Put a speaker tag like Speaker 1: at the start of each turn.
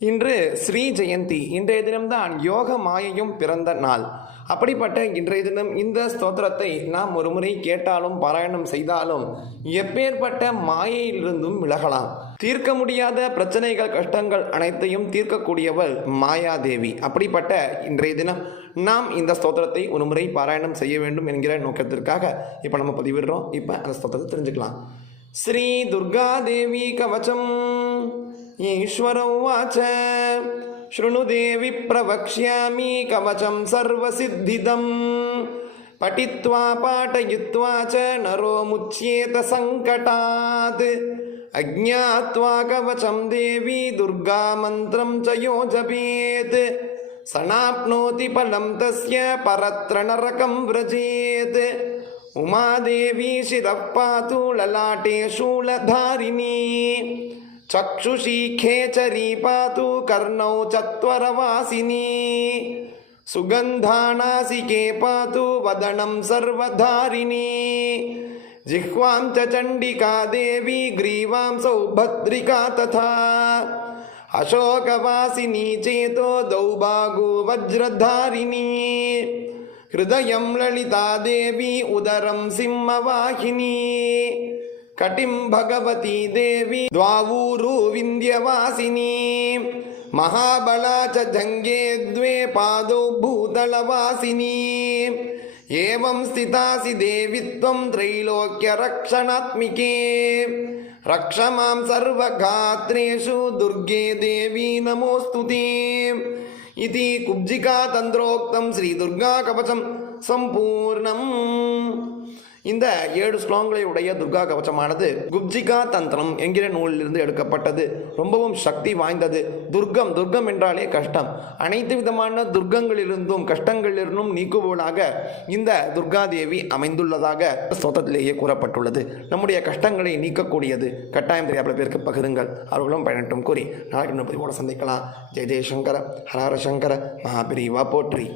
Speaker 1: இன்று ஸ்ரீ ஜெயந்தி. இன்றைய தினம்தான் யோக மாயையும் பிறந்த நாள். அப்படிப்பட்ட இன்றைய தினம் இந்த ஸ்தோத்திரத்தை நாம் ஒருமுறை கேட்டாலும் பாராயணம் செய்தாலும் எப்பேற்பட்ட மாயையிலிருந்தும் விலகலாம். தீர்க்க முடியாத பிரச்சனைகள் கஷ்டங்கள் அனைத்தையும் தீர்க்கக்கூடியவள் மாயாதேவி. அப்படிப்பட்ட இன்றைய தினம் நாம் இந்த ஸ்தோத்திரத்தை ஒருமுறை பாராயணம் செய்ய வேண்டும் என்கிற நோக்கத்திற்காக இப்போ நம்ம பதிவிடுறோம். இப்போ அந்த ஸ்தோத்திரத்தை தெரிஞ்சுக்கலாம். ஸ்ரீ துர்கா தேவி கவச்சம் ईश्वर उवाच शृणुदेवि प्रवक्ष्यामि कवचं सर्वसिद्धिदम् पठित्वा पाठयित्वा च नरो मुच्येत सङ्कटात् अज्ञात्वा कवचं देवी दुर्गामन्त्रं च यो जपेत् सनाप्नोति फलं तस्य परत्र नरकं व्रजेत् उमादेवी शिरः पातु ललाटे शूलधारिणी चक्षुषी खेचरी पातु कर्णौ चत्वरवासिनी सुगन्धानासिके पातु वदनं सर्वधारिणी जिह्वां च चण्डिका देवी ग्रीवां सौभद्रिका तथा अशोकवासिनी चेतो दौबागु वज्रधारिणी हृदयं ललिता देवी उदरं सिंहवाहिनी కటిం భగవతీ దేవి ద్వావూరు వింధ్యవాసిని. మహాబళా చ జంగే ద్వే పాదౌ భూతలవాసిని ఏం స్థితాసి దేవి త్వం త్రైలోక్య రక్షణాత్మికే. రక్ష మాం సర్వగాత్రేషు దుర్గే దేవీ నమోస్తు ఇది కుబ్జికా తంత్రోక్తం శ్రీ దుర్గా కవచం సంపూర్ణం. இந்த ஏழு ஸ்லோகங்களை உடைய துர்கா கவச்சமானது குப்ஜிகா தந்திரம் என்கிற நூலிலிருந்து எடுக்கப்பட்டது. ரொம்பவும் சக்தி வாய்ந்தது. துர்க்கம் துர்க்கம் என்றாலே கஷ்டம். அனைத்து விதமான துர்க்கங்களிலிருந்தும் கஷ்டங்களிலிருந்தும் நீக்குபவளாக இந்த துர்காதேவி அமைந்துள்ளதாக ஸ்தோத்திரத்திலேயே கூறப்பட்டுள்ளது. நம்முடைய கஷ்டங்களை நீக்கக்கூடியது. கட்டாயம் தெரியாத பேருக்கு பகிருங்கள். அவர்களும் பயனட்டும் கூறி நாளைக்கு இன்னொரு பதிவோடு சந்திக்கலாம். ஜெய ஜெயசங்கர ஹரஹர சங்கர மகாபிரிவா போற்றி.